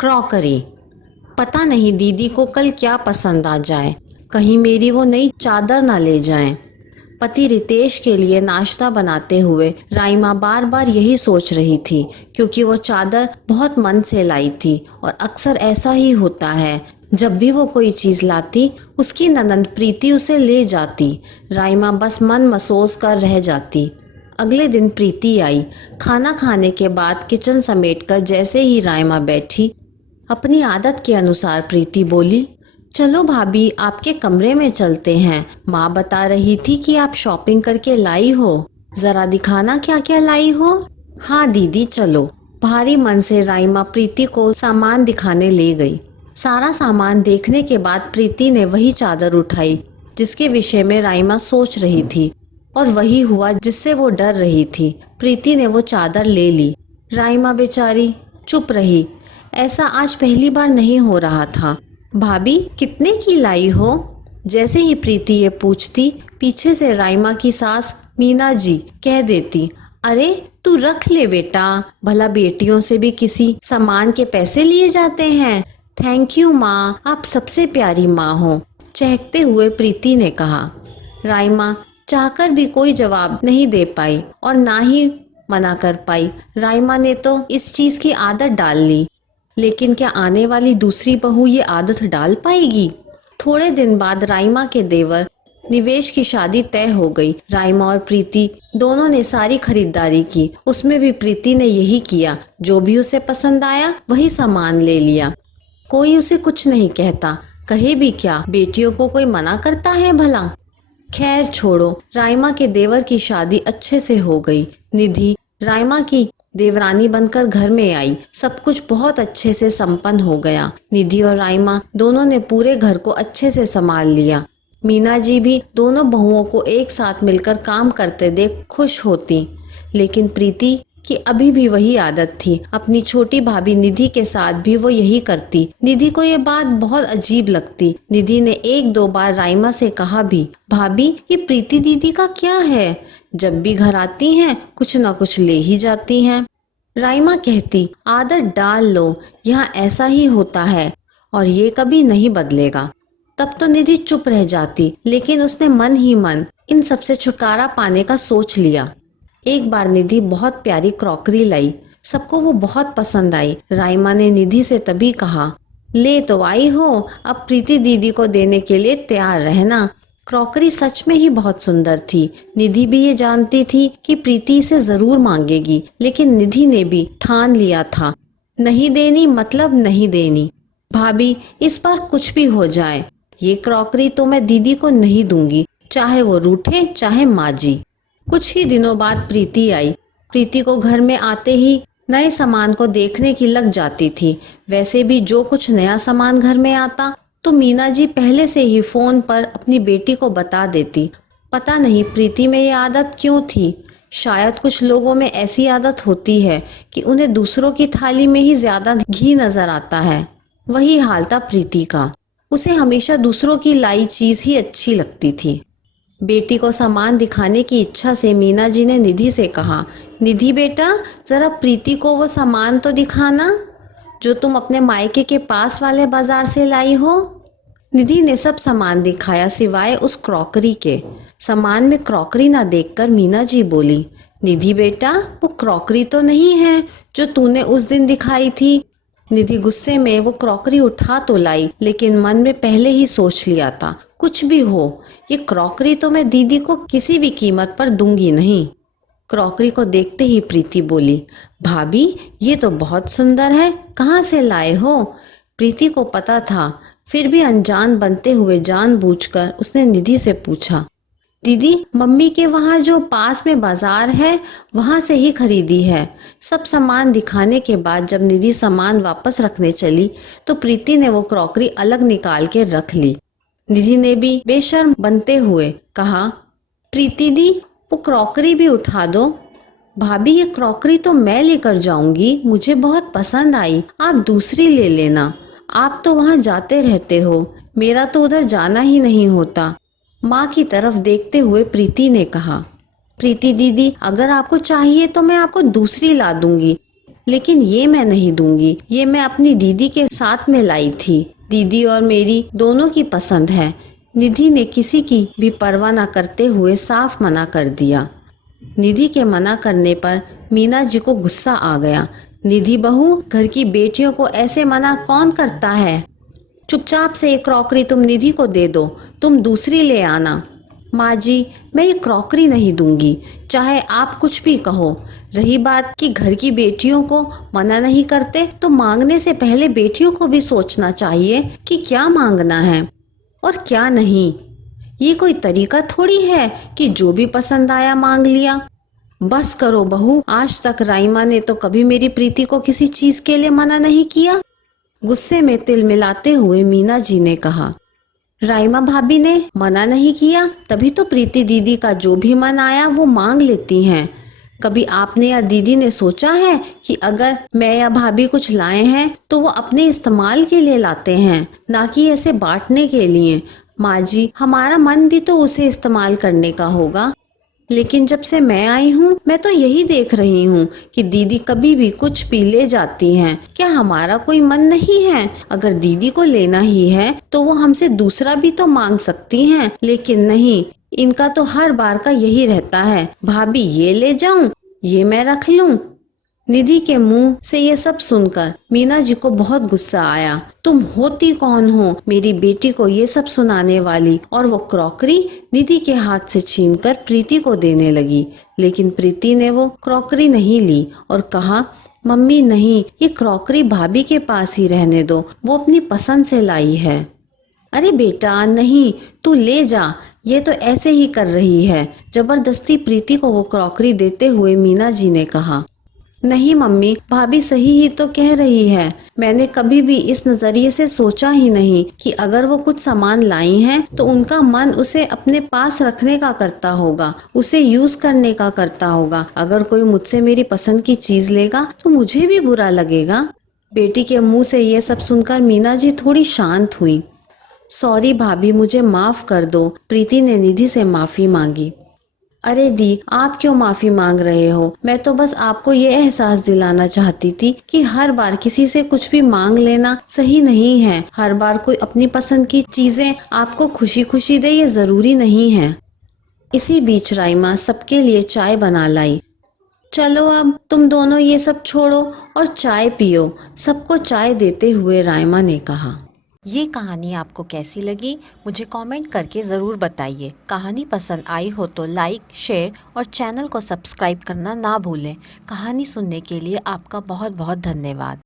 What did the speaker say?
Crockery. पता नहीं दीदी को कल क्या पसंद आ जाए, कहीं मेरी वो नई चादर ना ले जाएं। पति रितेश के लिए नाश्ता बनाते हुए राइमा बार बार यही सोच रही थी, क्योंकि वो चादर बहुत मन से लाई थी और अक्सर ऐसा ही होता है। जब भी वो कोई चीज़ लाती, उसकी ननंद प्रीति उसे ले जाती। राइमा बस मन मसोस कर रह जाती। अगले दिन प्रीति आई। खाना खाने के बाद किचन समेटकर जैसे ही राइमा बैठी, अपनी आदत के अनुसार प्रीति बोली, चलो भाभी, आपके कमरे में चलते हैं। माँ बता रही थी कि आप शॉपिंग करके लाई हो, जरा दिखाना क्या क्या लाई हो। हाँ दीदी चलो। भारी मन से राइमा प्रीति को सामान दिखाने ले गई। सारा सामान देखने के बाद प्रीति ने वही चादर उठाई जिसके विषय में राइमा सोच रही थी, और वही हुआ जिससे वो डर रही थी। प्रीति ने वो चादर ले ली। राइमा बेचारी चुप रही। ऐसा आज पहली बार नहीं हो रहा था। भाभी कितने की लाई हो? जैसे ही प्रीति ये पूछती, पीछे से राइमा की सास मीना जी कह देती, अरे तू रख ले बेटा, भला बेटियों से भी किसी सामान के पैसे लिए जाते हैं। थैंक यू माँ, आप सबसे प्यारी माँ हो, चहकते हुए प्रीति ने कहा। राइमा चाहकर भी कोई जवाब नहीं दे पाई और ना ही मना कर पाई। राइमा ने तो इस चीज की आदत डाल ली, लेकिन क्या आने वाली दूसरी बहू ये आदत डाल पाएगी? थोड़े दिन बाद राइमा के देवर निवेश की शादी तय हो गई। राइमा और प्रीति दोनों ने सारी खरीदारी की। उसमें भी प्रीति ने यही किया, जो भी उसे पसंद आया वही सामान ले लिया। कोई उसे कुछ नहीं कहता, कहे भी क्या, बेटियों को कोई मना करता है भला। खैर छोड़ो, राइमा के देवर की शादी अच्छे से हो गई। निधि राइमा की देवरानी बनकर घर में आई। सब कुछ बहुत अच्छे से संपन्न हो गया। निधि और राइमा दोनों ने पूरे घर को अच्छे से संभाल लिया। मीना जी भी दोनों बहुओं को एक साथ मिलकर काम करते देख खुश होती, लेकिन प्रीति की अभी भी वही आदत थी। अपनी छोटी भाभी निधि के साथ भी वो यही करती। निधि को ये बात बहुत अजीब लगती। निधि ने एक दो बार राइमा से कहा भी, भाभी ये प्रीति दीदी का क्या है, जब भी घर आती हैं कुछ ना कुछ ले ही जाती हैं। राइमा कहती, आदत डाल लो, यहाँ ऐसा ही होता है और ये कभी नहीं बदलेगा। तब तो निधि चुप रह जाती, लेकिन उसने मन ही मन इन सब से छुटकारा पाने का सोच लिया। एक बार निधि बहुत प्यारी क्रॉकरी लाई। सबको वो बहुत पसंद आई। राइमा ने निधि से तभी कहा, ले तो आई हो, अब प्रीति दीदी को देने के लिए तैयार रहना। क्रॉकरी सच में ही बहुत सुंदर थी। निधि भी ये जानती थी कि प्रीति इसे जरूर मांगेगी, लेकिन निधि ने भी ठान लिया था, नहीं देनी मतलब नहीं देनी। भाभी इस बार कुछ भी हो जाए, ये क्रॉकरी तो मैं दीदी को नहीं दूंगी, चाहे वो रूठे चाहे माँ जी। कुछ ही दिनों बाद प्रीति आई। प्रीति को घर में आते ही नए सामान को देखने की लग जाती थी। वैसे भी जो कुछ नया सामान घर में आता तो मीना जी पहले से ही फोन पर अपनी बेटी को बता देती। पता नहीं प्रीति में ये आदत क्यों थी। शायद कुछ लोगों में ऐसी आदत होती है कि उन्हें दूसरों की थाली में ही ज्यादा घी नजर आता है। वही हाल था प्रीति का। उसे हमेशा दूसरों की लाई चीज ही अच्छी लगती थी। बेटी को सामान दिखाने की इच्छा से मीना जी ने निधि से कहा, निधि बेटा जरा प्रीति को वो सामान तो दिखाना जो तुम अपने मायके के पास वाले बाजार से लाई हो। निधि ने सब सामान दिखाया सिवाय उस क्रॉकरी के। सामान में क्रॉकरी ना देखकर मीना जी बोली, निधि बेटा वो क्रॉकरी तो नहीं है जो तूने उस दिन दिखाई थी। निधि गुस्से में वो क्रॉकरी उठा तो लाई, लेकिन मन में पहले ही सोच लिया था, कुछ भी हो ये क्रॉकरी तो मैं दीदी को किसी भी कीमत पर दूंगी नहीं। क्रॉकरी को देखते ही प्रीति बोली, भाभी ये तो बहुत सुंदर है, कहाँ से लाए हो? प्रीति को पता था, फिर भी अनजान बनते हुए जानबूझकर उसने निधि से पूछा, दीदी मम्मी के वहाँ जो पास में बाजार है वहाँ से ही खरीदी है। सब सामान दिखाने के बाद जब निधि सामान वापस रखने चली तो प्रीति ने वो क्रॉकरी अलग निकाल के रख ली। निधि ने भी बेशर्म बनते हुए कहा, प्रीति दी वो क्रॉकरी भी उठा दो। भाभी ये क्रॉकरी तो मैं लेकर जाऊंगी, मुझे बहुत पसंद आई, आप दूसरी ले लेना। आप तो वहाँ जाते रहते हो, मेरा तो उधर जाना ही नहीं होता। माँ की तरफ देखते हुए प्रीति ने कहा, प्रीति दीदी अगर आपको चाहिए तो मैं आपको दूसरी ला दूंगी, लेकिन ये मैं नहीं दूंगी, ये मैं अपनी दीदी के साथ में लाई थी। दीदी और मेरी दोनों की पसंद है। निधि ने किसी की भी परवाह न करते हुए साफ मना कर दिया। निधि के मना करने पर मीना जी को गुस्सा आ गया। निधि बहू, घर की बेटियों को ऐसे मना कौन करता है? चुपचाप से ये क्रॉकरी तुम निधि को दे दो, तुम दूसरी ले आना। माँ जी, मैं ये क्रॉकरी नहीं दूंगी, चाहे आप कुछ भी कहो। रही बात कि घर की बेटियों को मना नहीं करते, तो मांगने से पहले बेटियों को भी सोचना चाहिए कि क्या मांगना है और क्या नहीं। ये कोई तरीका थोड़ी है कि जो भी पसंद आया मांग लिया। बस करो बहू, आज तक राइमा ने तो कभी मेरी प्रीति को किसी चीज के लिए मना नहीं किया। गुस्से में तिल मिलाते हुए मीना जी ने कहा। राइमा भाभी ने मना नहीं किया, तभी तो प्रीति दीदी का जो भी मन आया वो मांग लेती हैं। कभी आपने या दीदी ने सोचा है कि अगर मैं या भाभी कुछ लाए हैं तो वो अपने इस्तेमाल के लिए लाते हैं, ना कि ऐसे बांटने के लिए। माँ जी, हमारा मन भी तो उसे इस्तेमाल करने का होगा। लेकिन जब से मैं आई हूँ, मैं तो यही देख रही हूँ कि दीदी कभी भी कुछ भी ले जाती हैं। क्या हमारा कोई मन नहीं है? अगर दीदी को लेना ही है तो वो हमसे दूसरा भी तो मांग सकती हैं, लेकिन नहीं, इनका तो हर बार का यही रहता है, भाभी ये ले जाऊं, ये मैं रख लूं। निधि के मुंह से ये सब सुनकर मीना जी को बहुत गुस्सा आया। तुम होती कौन हो मेरी बेटी को ये सब सुनाने वाली? और वो क्रॉकरी निधि के हाथ से छीनकर प्रीति को देने लगी। लेकिन प्रीति ने वो क्रॉकरी नहीं ली और कहा, मम्मी नहीं, ये क्रॉकरी भाभी के पास ही रहने दो, वो अपनी पसंद से लाई है। अरे बेटा नहीं, तू ले जा, ये तो ऐसे ही कर रही है। जबरदस्ती प्रीति को वो क्रॉकरी देते हुए मीना जी ने कहा। नहीं मम्मी, भाभी सही ही तो कह रही है। मैंने कभी भी इस नजरिए से सोचा ही नहीं कि अगर वो कुछ सामान लाई हैं तो उनका मन उसे अपने पास रखने का करता होगा, उसे यूज करने का करता होगा। अगर कोई मुझसे मेरी पसंद की चीज लेगा तो मुझे भी बुरा लगेगा। बेटी के मुंह से ये सब सुनकर मीना जी थोड़ी शांत हुई। सॉरी भाभी, मुझे माफ कर दो, प्रीति ने निधि से माफी मांगी। अरे दी, आप क्यों माफी मांग रहे हो? मैं तो बस आपको ये एहसास दिलाना चाहती थी कि हर बार किसी से कुछ भी मांग लेना सही नहीं है। हर बार कोई अपनी पसंद की चीजें आपको खुशी खुशी दे, ये जरूरी नहीं है। इसी बीच राइमा सबके लिए चाय बना लाई। चलो अब तुम दोनों ये सब छोड़ो और चाय पियो, सबको चाय देते हुए राइमा ने कहा। ये कहानी आपको कैसी लगी मुझे कमेंट करके ज़रूर बताइए। कहानी पसंद आई हो तो लाइक, शेयर और चैनल को सब्सक्राइब करना ना भूलें। कहानी सुनने के लिए आपका बहुत बहुत धन्यवाद।